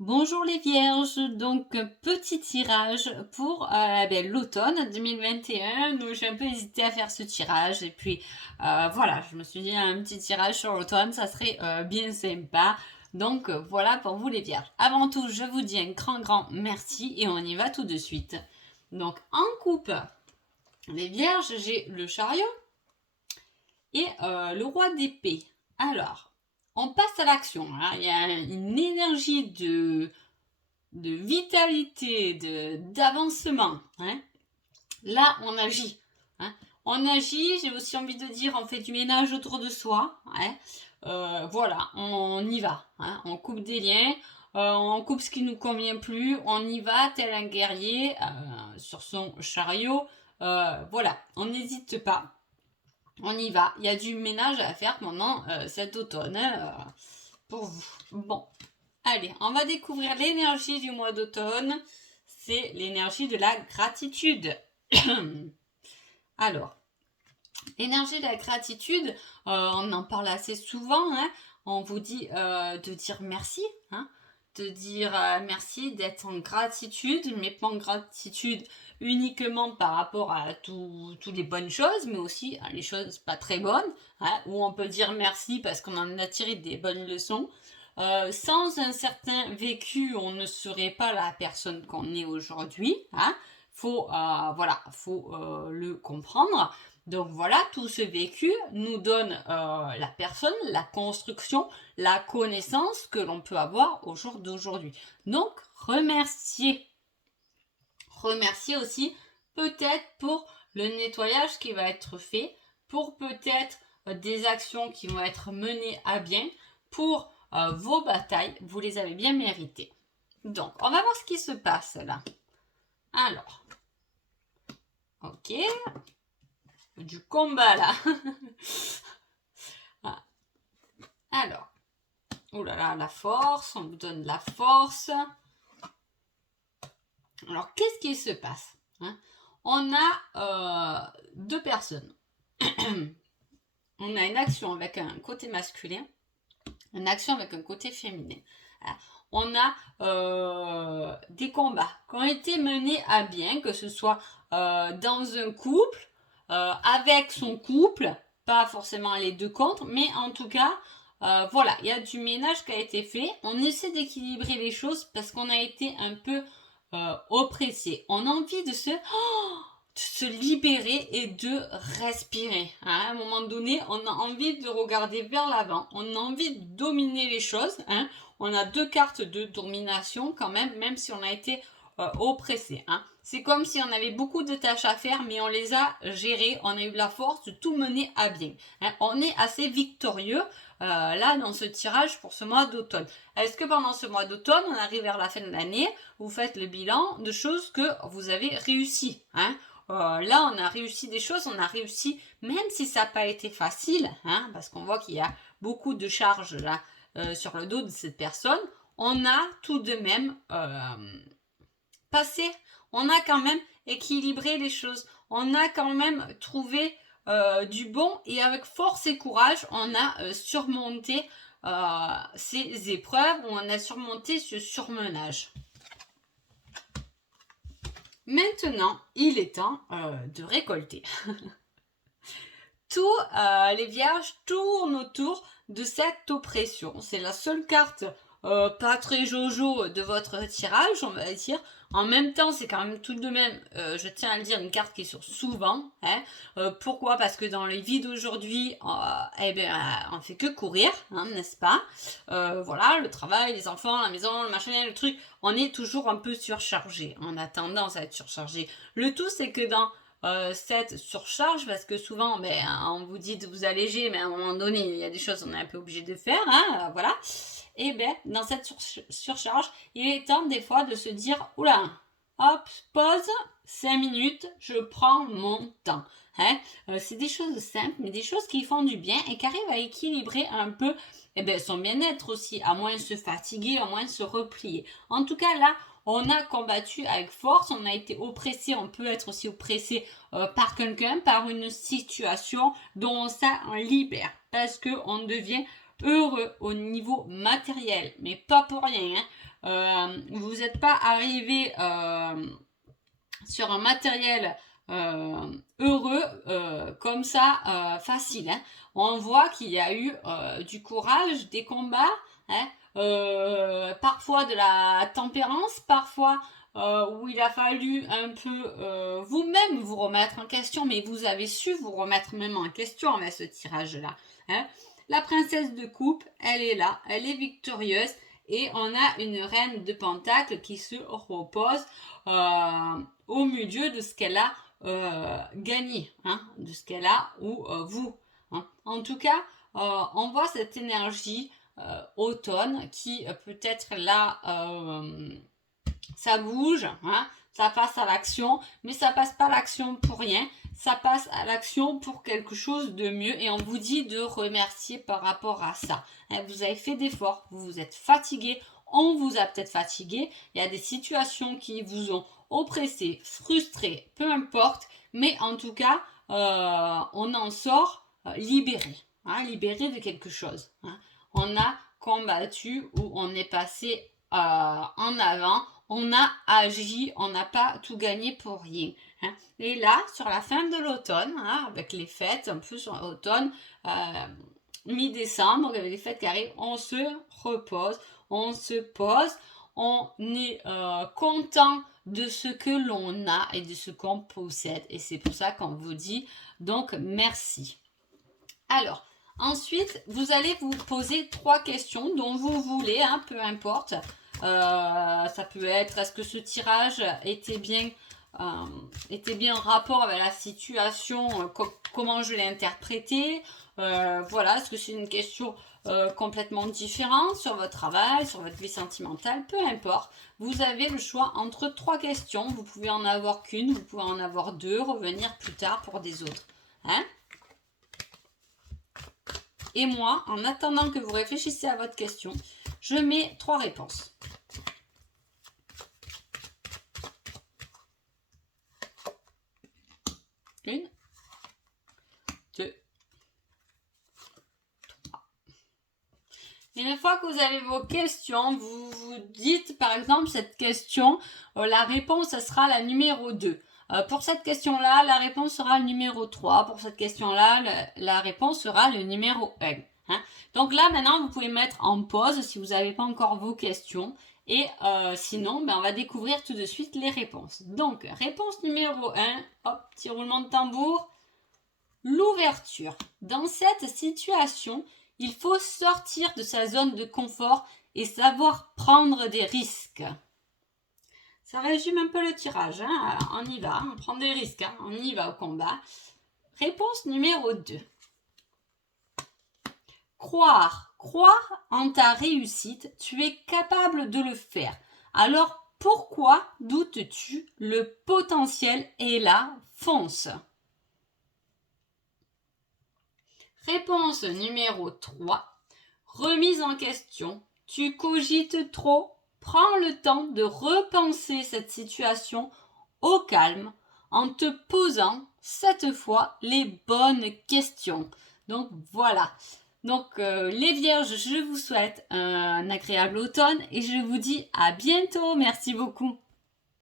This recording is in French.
Bonjour les vierges, donc petit tirage pour l'automne 2021. Donc j'ai un peu hésité à faire ce tirage et puis voilà, je me suis dit un petit tirage sur l'automne, ça serait bien sympa. Donc voilà pour vous les vierges. Avant tout, je vous dis un grand merci et on y va tout de suite. Donc en coupe, les vierges, j'ai le chariot et le roi d'épée. Alors, on passe à l'action. Hein. Il y a une énergie de vitalité, d'avancement. Hein. Là, on agit. Hein. On agit, j'ai aussi envie de dire, on fait du ménage autour de soi. Hein. Voilà, on y va. Hein. On coupe des liens, on coupe ce qui nous convient plus, on y va tel un guerrier sur son chariot. Voilà, on n'hésite pas. On y va. Il y a du ménage à faire pendant cet automne pour vous. Bon, allez, on va découvrir l'énergie du mois d'automne. C'est l'énergie de la gratitude. Alors, l'énergie de la gratitude, on en parle assez souvent. Hein. On vous dit de dire merci. Hein. De dire merci, d'être en gratitude, mais pas en gratitude uniquement par rapport à toutes les bonnes choses, mais aussi à les choses pas très bonnes, hein, où on peut dire merci parce qu'on en a tiré des bonnes leçons. Sans un certain vécu, on ne serait pas la personne qu'on est aujourd'hui. Hein. Faut le comprendre. Donc voilà, tout ce vécu nous donne la personne, la construction, la connaissance que l'on peut avoir au jour d'aujourd'hui. Donc remercier. Remercier aussi peut-être pour le nettoyage qui va être fait, pour peut-être des actions qui vont être menées à bien, pour vos batailles, vous les avez bien méritées. Donc, on va voir ce qui se passe là. Alors, ok, du combat là. Alors, oh là là, la force, on vous donne la force. Alors, qu'est-ce qui se passe hein? On a deux personnes. On a une action avec un côté masculin, une action avec un côté féminin. On a des combats qui ont été menés à bien, que ce soit dans un couple, avec son couple, pas forcément les deux contre, mais en tout cas, voilà, il y a du ménage qui a été fait. On essaie d'équilibrer les choses parce qu'on a été un peu oppressé. On a envie de se libérer et de respirer. Hein. À un moment donné, on a envie de regarder vers l'avant. On a envie de dominer les choses. Hein. On a deux cartes de domination quand même si on a été oppressé. Hein. C'est comme si on avait beaucoup de tâches à faire, mais on les a gérées. On a eu la force de tout mener à bien. Hein. On est assez victorieux là dans ce tirage pour ce mois d'automne. Est-ce que pendant ce mois d'automne, on arrive vers la fin de l'année, vous faites le bilan de choses que vous avez réussi hein. Là, on a réussi des choses, on a réussi, même si ça n'a pas été facile, hein, parce qu'on voit qu'il y a beaucoup de charges là sur le dos de cette personne, on a tout de même passé, on a quand même équilibré les choses, on a quand même trouvé du bon et avec force et courage, on a surmonté ces épreuves, on a surmonté ce surmenage. Maintenant, il est temps de récolter. Tous les vierges tournent autour de cette oppression. C'est la seule carte pas très jojo de votre tirage, on va dire. En même temps, c'est quand même tout de même, je tiens à le dire, une carte qui sort souvent. Hein. Pourquoi? Parce que dans les vies d'aujourd'hui, on fait que courir, hein, n'est-ce pas? Voilà, le travail, les enfants, la maison, le machin, le truc, on est toujours un peu surchargé. On a tendance à être surchargé. Le tout, c'est que dans cette surcharge, parce que souvent on vous dit de vous alléger, mais à un moment donné il y a des choses qu'on est un peu obligé de faire, hein, voilà. Et dans cette surcharge, il est temps des fois de se dire oula, hop, pause, 5 minutes, je prends mon temps. Hein. C'est des choses simples, mais des choses qui font du bien et qui arrivent à équilibrer un peu son bien-être aussi, à moins se fatiguer, à moins se replier. En tout cas là, on a combattu avec force, on a été oppressé, on peut être aussi oppressé par quelqu'un, par une situation dont on s'en libère, parce qu'on devient heureux au niveau matériel, mais pas pour rien. Hein. vous n'êtes pas arrivé sur un matériel heureux comme ça, facile. Hein. On voit qu'il y a eu du courage, des combats, hein, parfois de la tempérance, parfois où il a fallu un peu vous-même vous remettre en question, mais vous avez su vous remettre même en question avec ce tirage-là. Hein. La princesse de coupe, elle est là, elle est victorieuse, et on a une reine de pentacle qui se repose au milieu de ce qu'elle a gagné, hein, de ce qu'elle a ou vous. Hein. En tout cas, on voit cette énergie automne qui peut-être là, ça bouge, hein, ça passe à l'action, mais ça passe pas à l'action pour rien, ça passe à l'action pour quelque chose de mieux, et on vous dit de remercier par rapport à ça. Hein, vous avez fait d'efforts, vous vous êtes fatigué, on vous a peut-être fatigué, il y a des situations qui vous ont oppressé, frustré, peu importe, mais en tout cas, on en sort libéré, hein, libéré de quelque chose. Hein. On a combattu ou on est passé en avant, on a agi, on n'a pas tout gagné pour rien. Hein. Et là, sur la fin de l'automne, hein, avec les fêtes, un peu sur l'automne, mi-décembre, avec les fêtes qui arrivent, on se repose, on se pose, on est content de ce que l'on a et de ce qu'on possède. Et c'est pour ça qu'on vous dit donc merci. Alors, ensuite, vous allez vous poser 3 questions dont vous voulez, hein, peu importe. Ça peut être, est-ce que ce tirage était bien en rapport avec la situation, comment je l'ai interprété, voilà, est-ce que c'est une question complètement différente sur votre travail, sur votre vie sentimentale, peu importe. Vous avez le choix entre 3 questions, vous pouvez en avoir qu'une, vous pouvez en avoir 2, revenir plus tard pour des autres. Hein? Et moi, en attendant que vous réfléchissiez à votre question, je mets 3 réponses. Une, 2, 3. Et une fois que vous avez vos questions, vous vous dites par exemple cette question, la réponse ça sera la numéro 2. Pour cette question-là, la réponse sera le numéro 3. Pour cette question-là, la réponse sera le numéro 1. Hein. Donc là, maintenant, vous pouvez mettre en pause si vous n'avez pas encore vos questions. Et sinon, on va découvrir tout de suite les réponses. Donc, réponse numéro 1, hop, petit roulement de tambour. L'ouverture. Dans cette situation, il faut sortir de sa zone de confort et savoir prendre des risques. Ça résume un peu le tirage. Hein. On y va, on prend des risques, hein. On y va au combat. Réponse numéro 2. Croire en ta réussite, tu es capable de le faire. Alors pourquoi doutes-tu? Le potentiel est là, fonce. Réponse numéro 3. Remise en question, tu cogites trop. Prends le temps de repenser cette situation au calme en te posant cette fois les bonnes questions. Donc voilà. Donc les vierges, je vous souhaite un agréable automne et je vous dis à bientôt. Merci beaucoup.